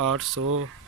800